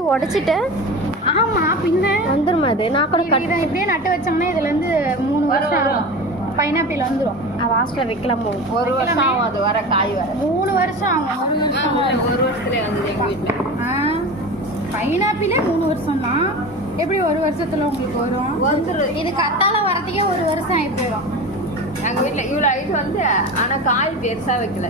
உடைச்சிட்டு ஆமா பின்ன வந்துருமா அது? நான் கூட இதை இப்படியே நட்டு வச்சோம்னா இதுல இருந்து 3 வருஷம் ஆகும். பைனாப்பிள் வந்துடும். வாசல வைக்கலாமோ? 1 வருஷம் ஆகும் அது வர காய் வர. 3 வருஷம் ஆகும். 1 வருஷத்துலேயே வந்து எங்கள் வீட்டில் பைனாப்பிளே 3 வருஷம் தான். எப்படி 1 வருஷத்துல உங்களுக்கு வரும்? வந்துடும். இது கத்தால வரதுக்கே 1 வருஷம் ஆகி போயிடும். எங்கள் வீட்டில் இவ்வளோ ஹைட் வந்து ஆனால் காய் பெருசாக வைக்கல.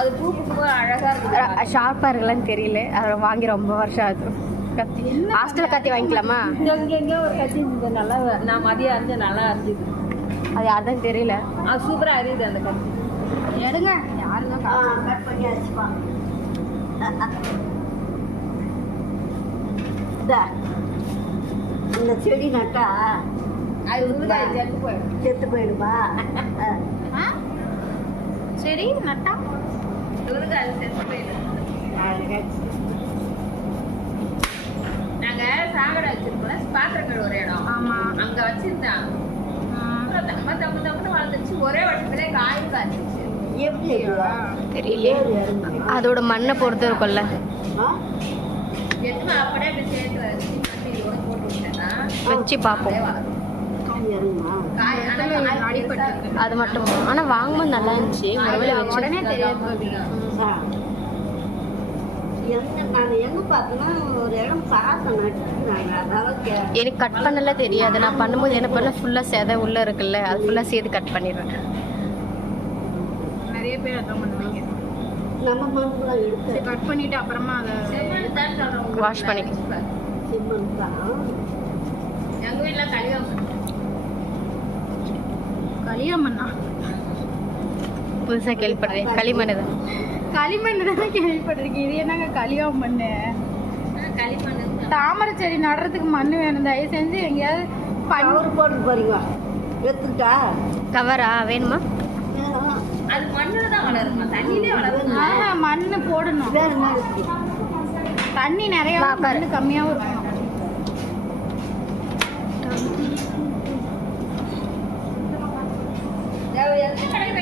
அது பூ பூக்கும் அழகாக இருக்குது. ஷார்ப்பாக இருக்கலான்னு தெரியல. அதை வாங்கி ரொம்ப வருஷம் ஆகுது. கத்தி ஹாஸ்டல் கத்தி வாங்கிக்கலாமா? எங்கெங்கே ஒரு கத்தி இருந்தது நல்லா. நான் மதியம் அரிஞ்சு நல்லா அரிஞ்சுது. அது யாருதான் தெரியல. அது சூப்பராக அறியுது அந்த கத்தி. எடுங்க யாருதான் கட் பண்ணி வச்சுப்பான். இந்த செடி நட்டா அது ஊறுகாய் செத்து போயிடும். செத்து போயிடுமா? சரி நட்டா ஊறுகாய் செத்து போயிடும். நாங்கள் சாகடை வச்சிருக்கோம்ல, பாத்திரங்கள் ஒரு இடம். ஆமா அங்கே வச்சிருந்தான். அப்புறம் தம்மன்னு வளர்ந்துச்சு. ஒரே வருஷத்துலேயே காய் காய்ச்சிச்சு. எப்படி தெரியல. அதோட மண்ணை பொறுத்து இருக்கும்ல. எதுவும் அப்படியே அப்படி சேர்த்து வச்சு மண்ணிலோட போட்டு விட்டேன்னா வச்சு பார்ப்போம். காய் ஆனால் அடிப்பட்டு அது மட்டும். ஆனால் வாங்கும்போது நல்லா இருந்துச்சு. முதல்ல வச்சு உடனே தெரியாது. நாங்கள் எங்கே பார்த்தோன்னா ஒரு இடம் பார்த்தோம் நட்டுருந்தாங்க. அதாவது எனக்கு கட் பண்ணல தெரியாது. நான் பண்ணும்போது என்ன பண்ணல, ஃபுல்லாக செதை உள்ளே இருக்குல்ல, அது ஃபுல்லாக சேர்த்து கட் பண்ணிடுறேன். நிறைய பேர் அதான் பண்ணுவாங்க. நம்ம மண்புலாம் எடுத்து கட் பண்ணிட்டு அப்புறமா அதை வாஷ் பண்ணிக்க. செம்மண் தான். எங்கள் வீட்டில் கலிகாம களியம்மண்ணா புதுசாக கேள்விப்படுறேன். களிமண் தான். களிமண் தான் கேள்விப்பட்டிருக்கேன். இது என்னங்க களியம்மண்? களிமண் தாமரை செடி நடுறதுக்கு மண் வேணும். தயவு செஞ்சு எங்கேயாவது கவர் போட்டு போறீங்க எடுத்துட்டா கவரா வேணுமா? அது மண்ணில் தான் வளருமா? தண்ணியிலே வளரும். மண் போடணும். வேற என்ன இருக்கு? தண்ணி நிறைய மண் கம்மியாகவும் இருக்கணும்.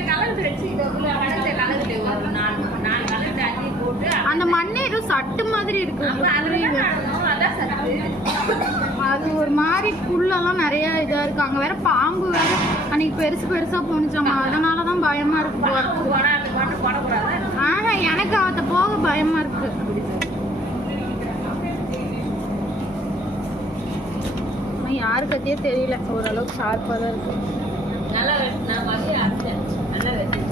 கலந்து வச்சு இதுக்குள்ள கலந்து கலந்து ஒரு 4 கலந்து அள்ளி போட்டு அந்த மண்ணே ஏதோ சட்டு மாதிரி இருக்கு. அதான் சத்து. அது ஒரு மாதிரி புல்லெல்லாம் நிறைய இதா இருக்கு. அங்க வேற பாம்பு வேற அன்னைக்கு பெருசு பெருசா போனுச்சாமா. அதனாலதான் பயமா இருக்கு. போனா அந்த மண்ணு போடக்கூடாது. எனக்கு அவத்த போக பயமா இருக்கு. யாரு கத்தியே தெரியல. ஓரளவுக்கு ஷார்ப்பா தான் இருக்கு. நல்லா நான் வந்து அரைச்சேன். நல்லா வச்சு